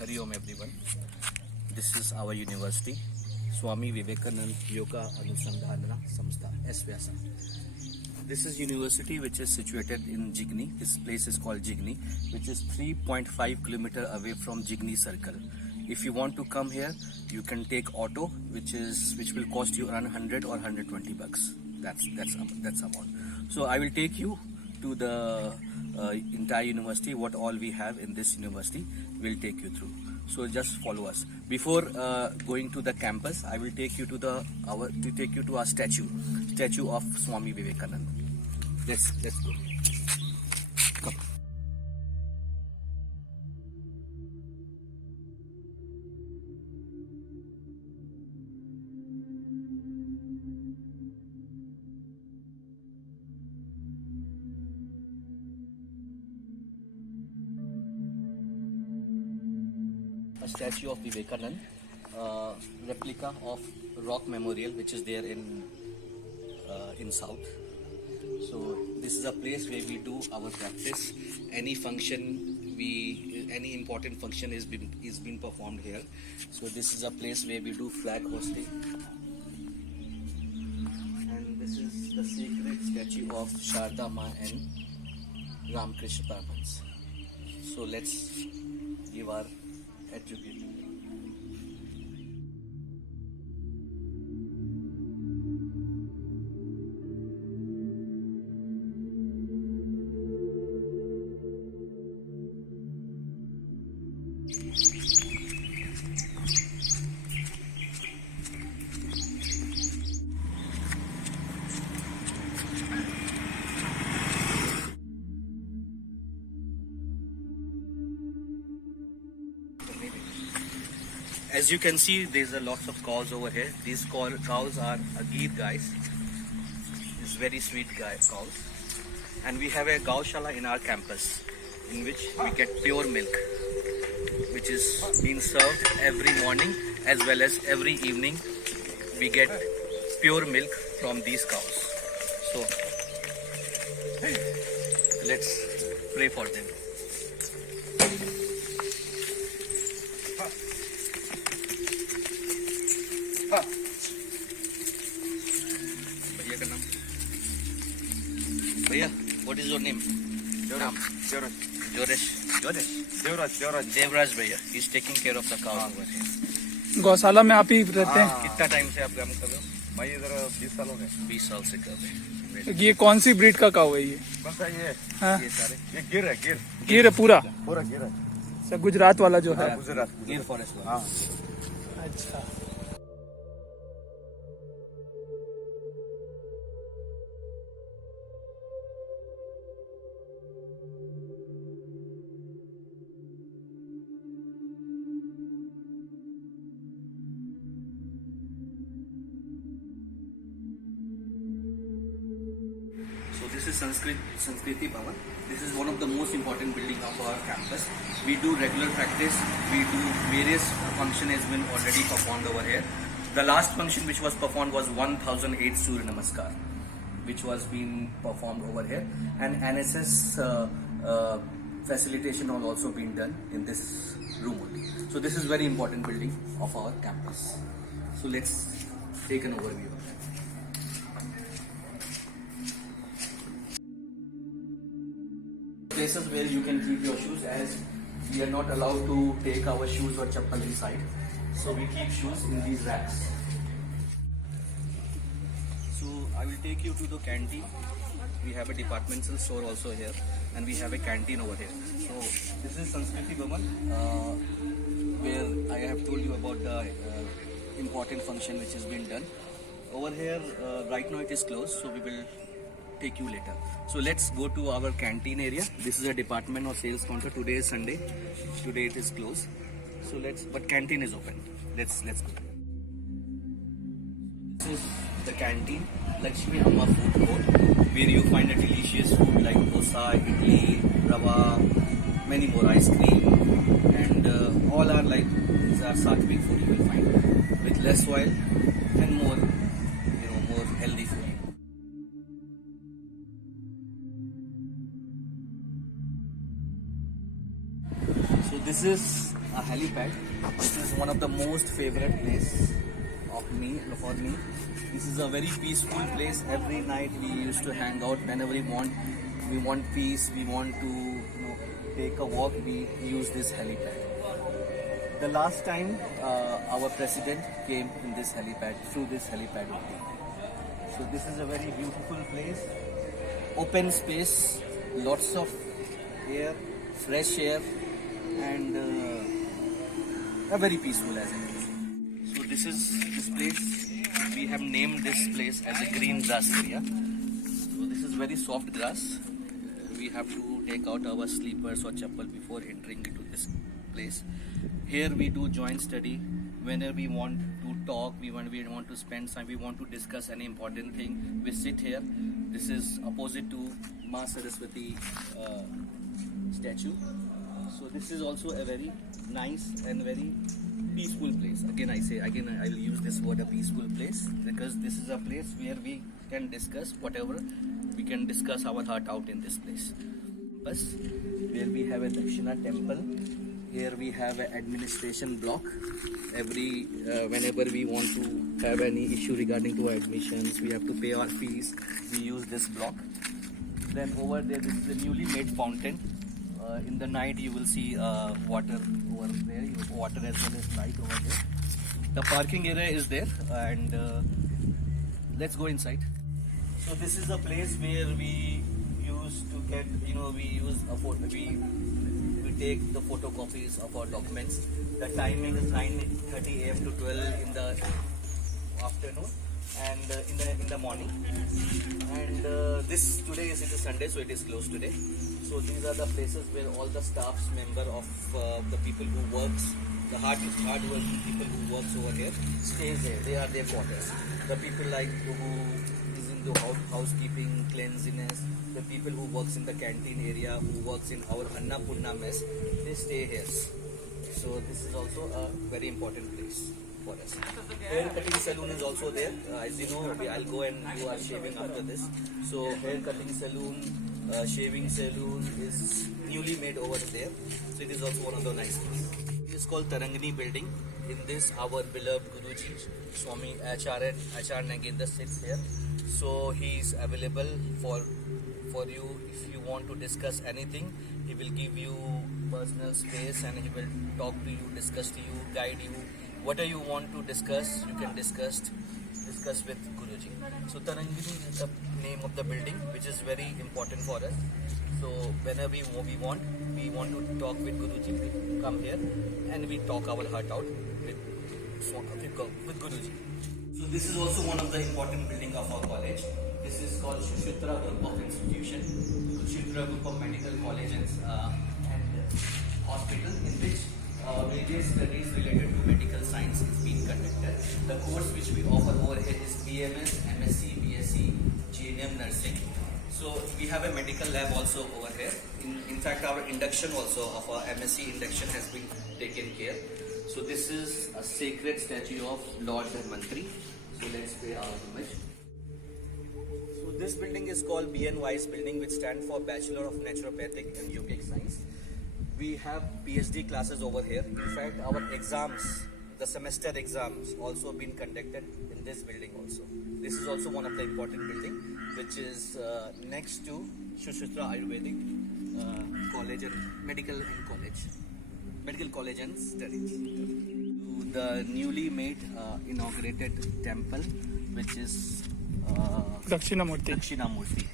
Hari Om everyone. This is our university, Swami Vivekanand Yoga Anusandhana Samstha, SVYASA. This is university which is situated in Jigni. This place is called Jigni, which is 3.5 kilometer away from Jigni Circle. If you want to come here, you can take auto, which will cost you around 100 or 120 bucks. That's amount. So I will take you to the entire university. What all we have in this university, will take you through. So just follow us. Before going to the campus, I will take you to our statue of Swami Vivekanand. Let's go. Come. A statue of Vivekanand, replica of Rock Memorial, which is there in South. So this is a place where we do our practice. Any important function is being performed here. So this is a place where we do flag hosting, and this is the sacred statue of Sharda Ma and Ramakrishna Paramahansa. So let's give our attribute. As you can see, there's a lots of cows over here. These cows are Agir guys. It's very sweet cows. And we have a Gaushala in our campus, in which we get pure milk, which is being served every morning as well as every evening. We get pure milk from these cows. So let's pray for them. Bhaiya, what is your name? Joresh. Devraj Bhaiya. He's taking care of the cows over here. गौशाला में आप ही रहते हैं? कितना time से आप काम कर रहे हो? मैं इधर 20 साल हो गए। 20 साल से कर रहे हैं। ये कौन सी ब्रीड का काऊ है ये? कौन सा ये? हाँ? ये सारे ये गिर है, गिर। गिर है पूरा? पूरा गिर है। सर गुजरात वाला जो है? गुजरात। गिर फॉरेस्ट वाला। हाँ। अच्छा। So this is Sanskriti Bhavan. This is one of the most important building of our campus. We do regular practice. We do various function has been already performed over here. The last function which was performed was 1008 Surya Namaskar, which was being performed over here. And NSS facilitation has also been done in this room only. So this is very important building of our campus. So let's take an overview of that. Places where you can keep your shoes, as we are not allowed to take our shoes or chappal inside, so we keep shoes in these racks. So I will take you to the canteen. We have a departmental store also here, and we have a canteen over here. So this is Sanskriti Bhavan, where I have told you about the important function which has been done. Over here, right now it is closed, so we will take you later. So let's go to our canteen area. This is a department or sales counter. Today is Sunday. Today it is closed. So but canteen is open. Let's go. This is the canteen, Lakshmi Amma Food Court, where you find a delicious food like dosa, idli, rava, many more, ice cream, and all are like these are sattvic food you will find with less oil and more healthy food. So this is a helipad. This is one of the most favorite place of me for me. This is a very peaceful place. Every night we used to hang out whenever we want. We want peace. We want to take a walk. We use this helipad. The last time our president came in this helipad, through this helipad only. So this is a very beautiful place, open space, lots of air, fresh air, and very peaceful as it is. So this place, we have named this place as a green grass area. So this is very soft grass. We have to take out our sleepers or chappal before entering into this place. Here we do joint study. Whenever we want to talk, we want to spend time, we want to discuss any important thing, we sit here. This is opposite to Ma Saraswati statue. So this is also a very nice and very peaceful place. Again I will use this word, a peaceful place, because this is a place where we can discuss whatever. We can discuss our heart out in this place. Bus, where we have a Dakshina temple. Here we have an administration block. Whenever we want to have any issue regarding to our admissions, we have to pay our fees, we use this block. Then over there, this is a newly made fountain. In the night you will see water over there, water as well as light over there. The parking area is there, and let's go inside. So this is a place where we used to get, we take the photocopies of our documents. The timing is 9:30 a.m. to 12 in the afternoon and in the morning. And today is a Sunday, so it is closed today. So these are the places where all the staffs member of the people who works, the hard-working people who works over here stays there. They are their quarters. The people like who is into housekeeping, cleanliness, the people who works in the canteen area, who works in our Annapurna mess, they stay here. So this is also a very important place for us. Hair cutting salon is also there. As you know, I'll go and do our shaving after this. So hair cutting salon, shaving salon is newly made over there. So it is also one of the nice places. It is called Tarangani building. In this, our beloved Guruji, Swami Acharya Nagendra sits here. So he is available for you if you want to discuss anything. He will give you personal space and he will talk to you, discuss to you, guide you. Whatever you want to discuss, you can discuss with Guruji. So Tarangani is the name of the building, which is very important for us. So whenever we want to talk with Guruji, we come here and we talk our heart out with Guruji. So this is also one of the important building of our college. This is called Sushruta Group of Institution, Sushruta Group of Medical College and Hospital, in which various studies related to medical science is being conducted. The course which we offer over here is BMS, MSc, BSc, GNM Nursing. So we have a medical lab also over here. In fact, our induction also of our MSc induction has been taken care. So this is a sacred statue of Lord Dharmantri. So let's pay our homage. So this building is called BNY's building, which stands for Bachelor of Naturopathic and Yogic Science. We have PhD classes over here. In fact, our exams, the semester exams, also been conducted in this building also. This is also one of the important building, which is next to Sushruta Ayurvedic College and Medical College and Studies. To the newly made inaugurated temple, which is Dakshinamurti.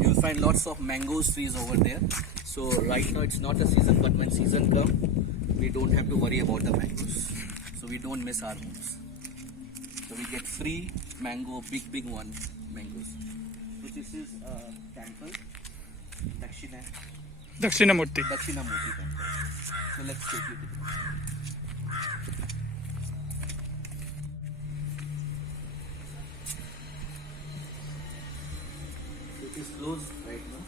You'll find lots of mangoes trees over there. So right now it's not a season, but when season comes, we don't have to worry about the mangoes. So we don't miss our moves. So we get free mango, big one mangoes. So this is a temple, Dakshinamurti. Dakshinamurti temple. So let's take you to it. It is closed right now.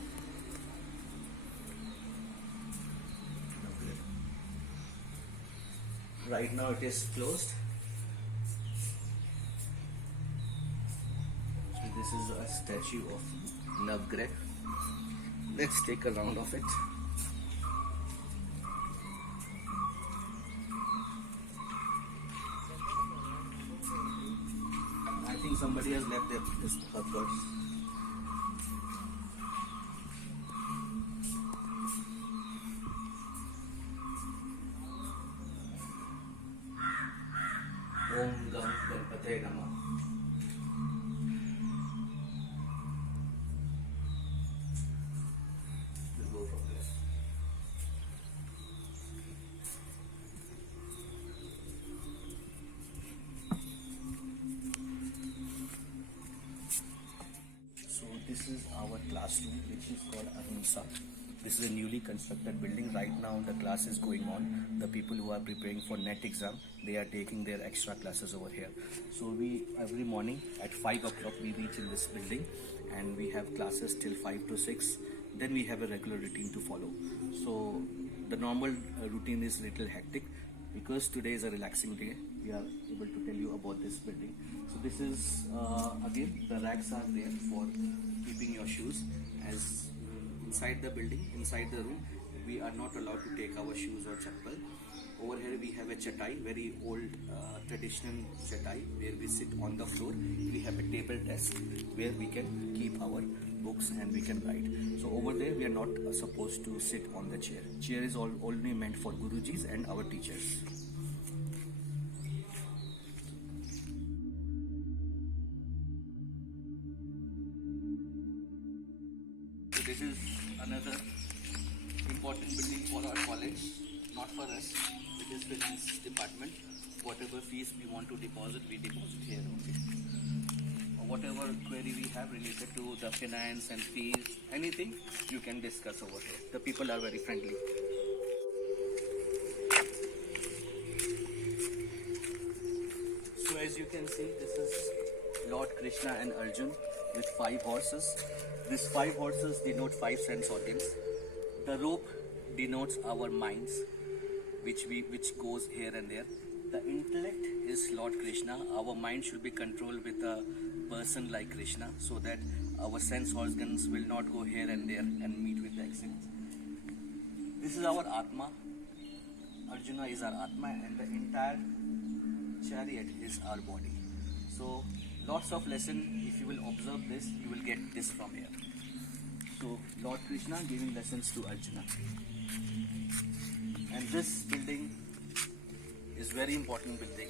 Right now it is closed. This is a statue of Navgrah. Let's take a round of it. I think somebody has left her purse. Om Gam Ganpate Namah. We'll go from there. So this is our classroom, which is called Ahimsa. This is a newly constructed building. Right now the class is going on. The people who are preparing for NET exam, they are taking their extra classes over here. So we every morning at 5 o'clock we reach in this building and we have classes till 5 to 6. Then we have a regular routine to follow. So the normal routine is little hectic. Because today is a relaxing day, we are able to tell you about this building. So this is again the racks are there for keeping your shoes. As inside the building, inside the room, we are not allowed to take our shoes or chappal. Over here we have a chatai, very old traditional chatai, where we sit on the floor. We have a table desk where we can keep our books and we can write. So over there we are not supposed to sit on the chair. Chair is only meant for Gurujis and our teachers. So this is another important building for our college, not for us. It is finance department. Whatever fees we want to deposit, we deposit here only. Or whatever query we have related to the finance and fees, anything you can discuss over here. The people are very friendly. So as you can see, this is Lord Krishna and Arjun with 5 horses. These 5 horses denote 5 sense organs. The rope denotes our minds, which goes here and there. The intellect is Lord Krishna. Our mind should be controlled with a person like Krishna, so that our sense organs will not go here and there and meet with the accidents. This is our Atma. Arjuna is our Atma, and the entire chariot is our body. So lots of lesson. If you will observe this, you will get this from here. So Lord Krishna giving lessons to Arjuna. And this building is very important building.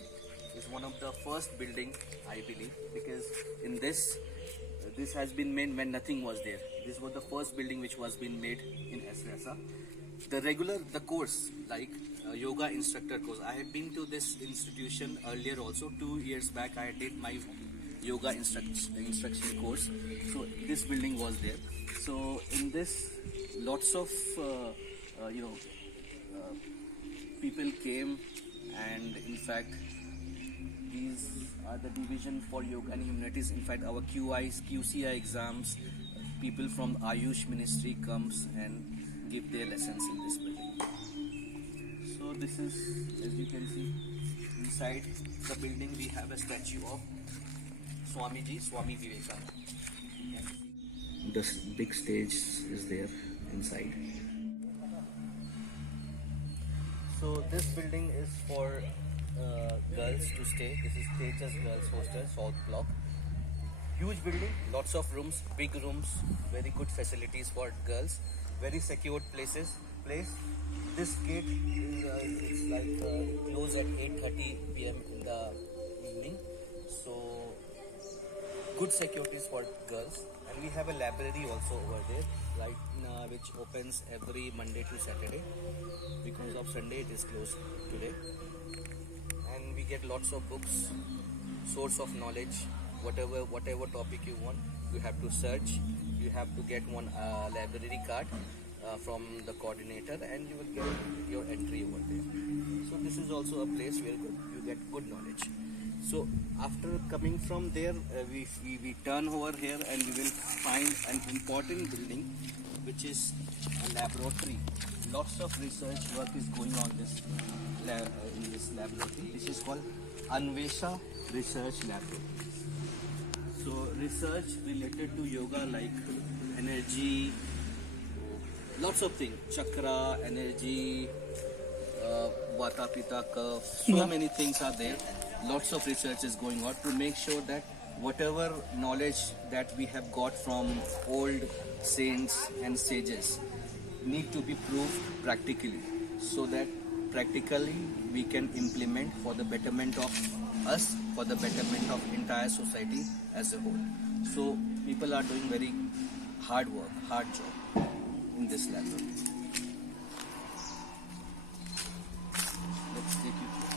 It's one of the first building, I believe, because in this has been made when nothing was there. This was the first building which was being made in SVSA. The course, like yoga instructor course. I had been to this institution earlier also. 2 years back I did my yoga instruction course. So this building was there. So in this, lots of people came, and in fact these are the division for yoga and humanities. In fact, our QCI exams, people from Ayush ministry comes and give their lessons in this building. So this is, as you can see, inside the building we have a statue of Swamiji, Swami Vivekananda. The big stage is there inside. So this building is for girls to stay. This is Tejas Girls Hostel, South Block. Huge building, lots of rooms, big rooms, very good facilities for girls, very secured place. This gate is like close at 8:30 p.m. in the evening. So good securities for girls. And we have a library also over there, like which opens every Monday to Saturday. Because of Sunday it is closed today. And we get lots of books, source of knowledge, whatever topic you want, you have to search. You have to get one library card from the coordinator, and you will get your entry over there. So this is also a place where you get good knowledge. So after coming from there, we turn over here and we will find an important building, which is a laboratory. Lots of research work is going on in this laboratory. This is called Anvesha Research Laboratory. So research related to yoga like energy, lots of things, chakra, energy, vata, pitta, curve, so many things are there. Lots of research is going on to make sure that whatever knowledge that we have got from old saints and sages need to be proved practically, so that practically we can implement for the betterment of us, for the betterment of entire society as a whole. So people are doing very hard work, hard job in this laboratory. Let's take you through.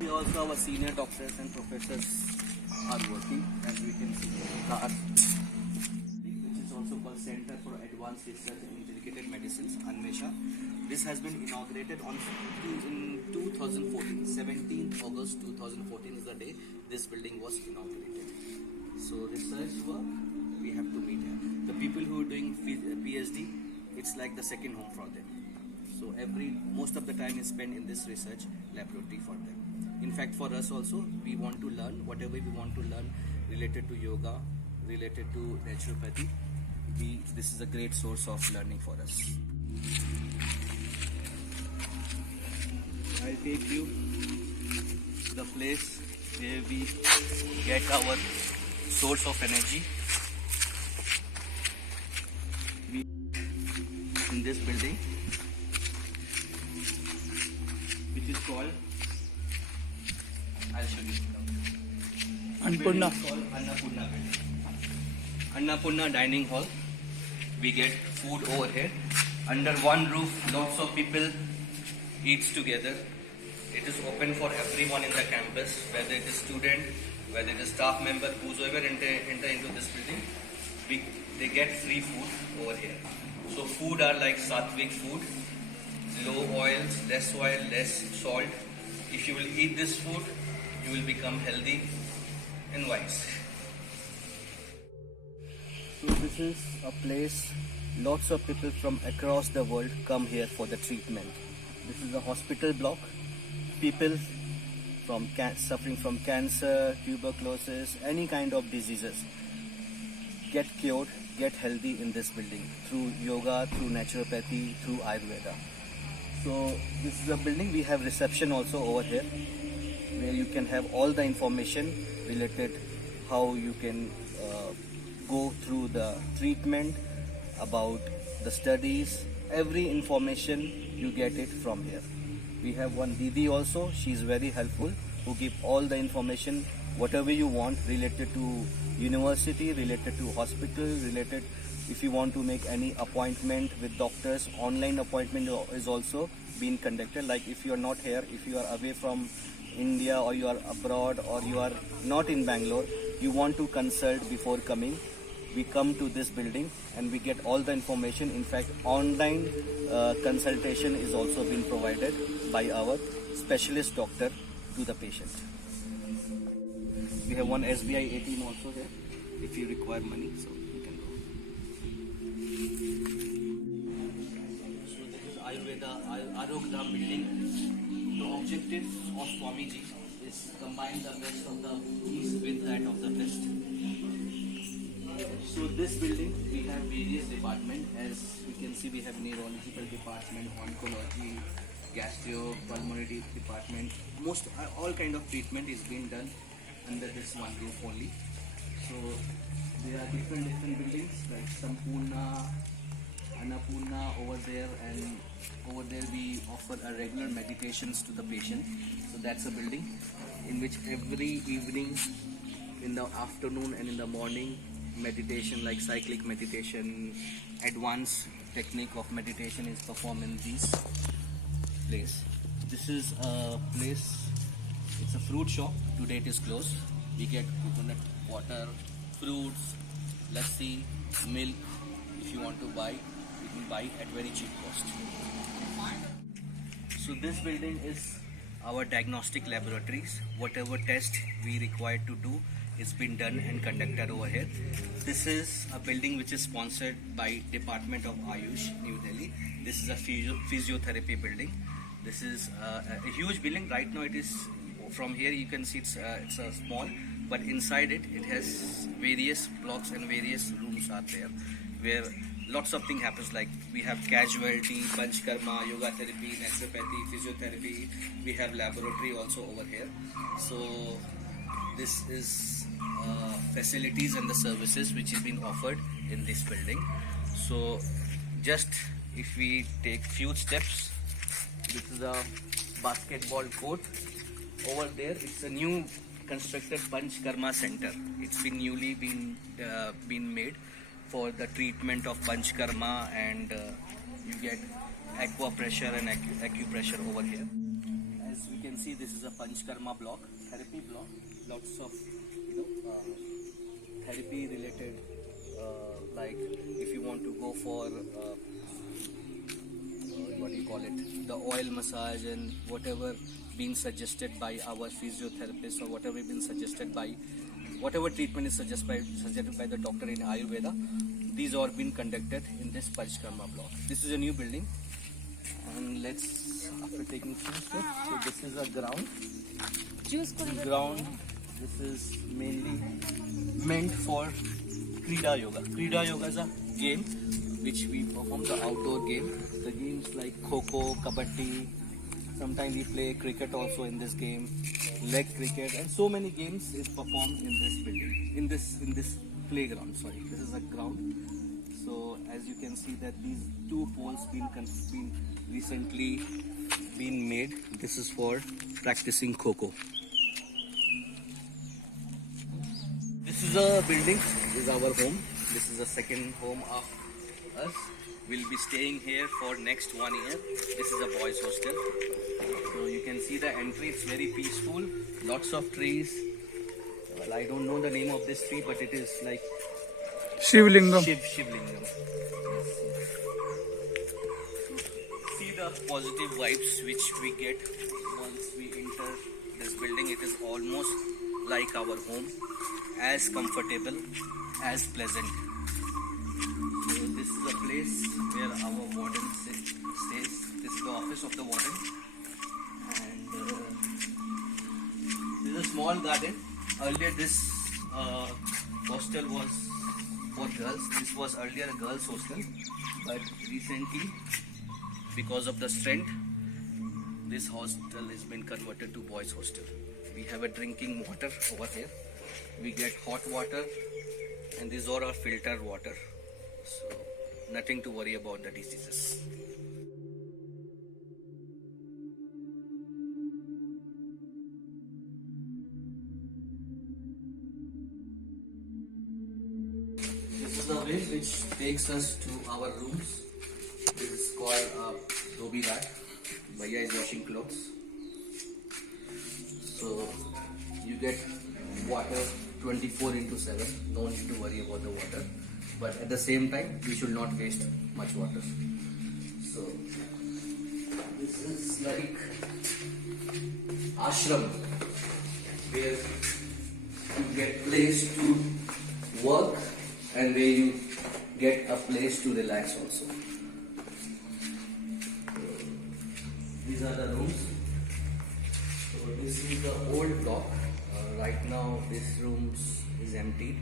We also our senior doctors and professors are working, as we can see, which is also called Center for Advanced Research in Integrated Medicines, Anvesha. This has been inaugurated in 2014. 17th August 2014 is the day this building was inaugurated. So research work, we have to meet here. The people who are doing PhD, it's like the second home for them. So most of the time is spent in this research laboratory for them. In fact, for us also, we want to learn whatever we want to learn related to yoga, related to naturopathy. This is a great source of learning for us. I'll take you the place where we get our source of energy. In this building, which is called, I'll show you. Annapurna. Building is called Annapurna building. Annapurna dining hall. We get food over here. Under one roof, lots of people eats together. It is open for everyone in the campus, whether it is student, whether it is staff member, whosoever enter into this building, they get free food over here. So food are like sattvic food, low oils, less salt. If you will eat this food, you will become healthy and wise. So this is a place lots of people from across the world come here for the treatment. This is a hospital block. People from suffering from cancer, tuberculosis, any kind of diseases get cured, get healthy in this building through yoga, through naturopathy, through Ayurveda. So this is a building. We have reception also over here, where you can have all the information related how you can go through the treatment, about the studies, every information you get it from here. We have one Didi also, she is very helpful, who give all the information, whatever you want related to university, related to hospital, related if you want to make any appointment with doctors. Online appointment is also being conducted. Like if you are not here, if you are away from India or you are abroad or you are not in Bangalore, you want to consult before coming, we come to this building and we get all the information. In fact, online consultation is also being provided by our specialist doctor to the patient. We have one SBI ATM also here if you require money, so you can go. So this is Ayurveda Arogdham building. The objective of Swamiji is combine the best of the East with that of the West. So this building, we have various departments. As you can see, we have neurological department, oncology, gastro, pulmonary department. All kind of treatment is being done under this one roof only. So there are different buildings like Sampurna, Annapurna over there, and over there we offer a regular meditations to the patient. So that's a building in which every evening, in the afternoon and in the morning, meditation like cyclic meditation, advanced technique of meditation is performed in this place. This is a place, it's a fruit shop. Today it is closed. We get coconut water, fruits, lassi, milk. If you want to buy, you can buy at very cheap cost. So this building is our diagnostic laboratories. Whatever test we require to do it's been done and conducted over here. This is a building which is sponsored by Department of Ayush, New Delhi. This is a physiotherapy building. This is a huge building. Right now it is, from here you can see it's a small, but inside it has various blocks and various rooms are there where lots of things happens, like we have casualty, panchkarma, yoga therapy, naturopathy, physiotherapy. We have laboratory also over here. So this is facilities and the services which is being offered in this building. So just if we take few steps, this is a basketball court. Over there it's a new constructed Panchkarma center. It's been newly been made for the treatment of Panchkarma, and you get aqua pressure and acupressure over here. As we can see, this is a Panchkarma block, therapy block. Lots of therapy related, like if you want to go for what do you call it, the oil massage and whatever been suggested by our physiotherapist, or whatever been suggested by whatever treatment is suggested by the doctor in Ayurveda, these are been conducted in this Panchkarma block. This is a new building, and let's, after taking few steps, so this is a ground. This is mainly meant for Krida Yoga. Krida Yoga is a game which we perform, the outdoor game. The games like Kho-Kho, Kabaddi. Sometimes we play cricket also in this game, leg cricket, and so many games is performed in this building, in this playground. Sorry, this is a ground. So as you can see that these two poles been recently been made. This is for practicing Kho-Kho. This is a building. This is our home. This is the second home of us. We'll be staying here for next 1 year. This is a boys' hostel. So you can see the entry, it's very peaceful. Lots of trees. Well, I don't know the name of this tree, but it is like Shivlingam. Shivlingam. See the positive vibes which we get once we enter this building. It is almost like our home, as comfortable, as pleasant. So this is a place where our warden stays. This is the office of the warden. And this is a small garden. Earlier this hostel was for girls. This was earlier a girls hostel, but recently, because of the strength, this hostel has been converted to boys hostel. We have a drinking water over here. We get hot water, and these are our filtered water. So nothing to worry about the diseases. This is the way which takes us to our rooms. This is called Dhobi rack. Bhaiya is washing clothes. So you get water 24/7. No need to worry about the water. But at the same time, we should not waste much water. So this is like ashram, where you get place to work and where you get a place to relax also. So, these are the rooms. So this is the old block. Right now this rooms is emptied,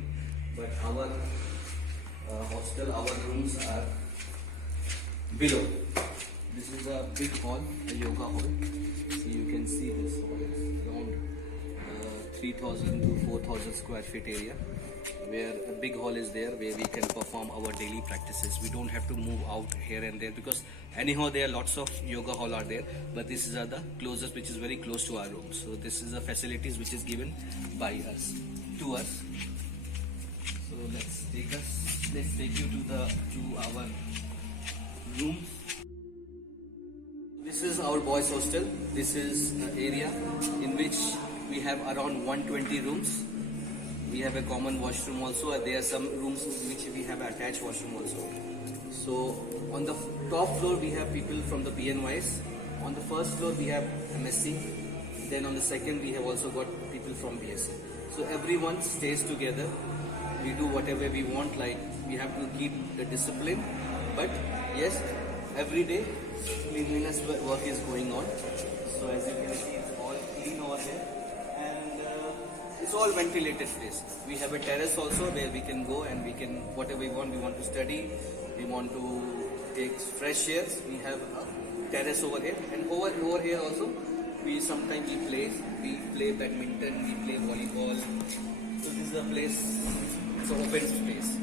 but our hostel, our rooms are below. This is a big hall, a yoga hall. So you can see this hall is around 3,000 to 4,000 square feet area, where a big hall is there where we can perform our daily practices. We don't have to move out here and there, because anyhow there are lots of yoga hall are there, but this is the closest, which is very close to our room. So this is the facilities which is given by us to us. So let's take you to our room. This is our boys hostel. This is an area in which we have around 120 rooms. We have a common washroom also. There are some rooms in which we have attached washroom also. So on the top floor we have people from the BNYs. On the first floor we have MSc. Then on the second we have also got people from BSc. So everyone stays together. We do whatever we want, like we have to keep the discipline. But yes, every day cleanliness work is going on. So as you can see, it's all clean over here. And it's all ventilated place. We have a terrace also where we can go and we can, whatever we want to study, we want to take fresh air. We have a terrace over here, and over here also we sometimes we play badminton, we play volleyball. So this is a place, it's an open space.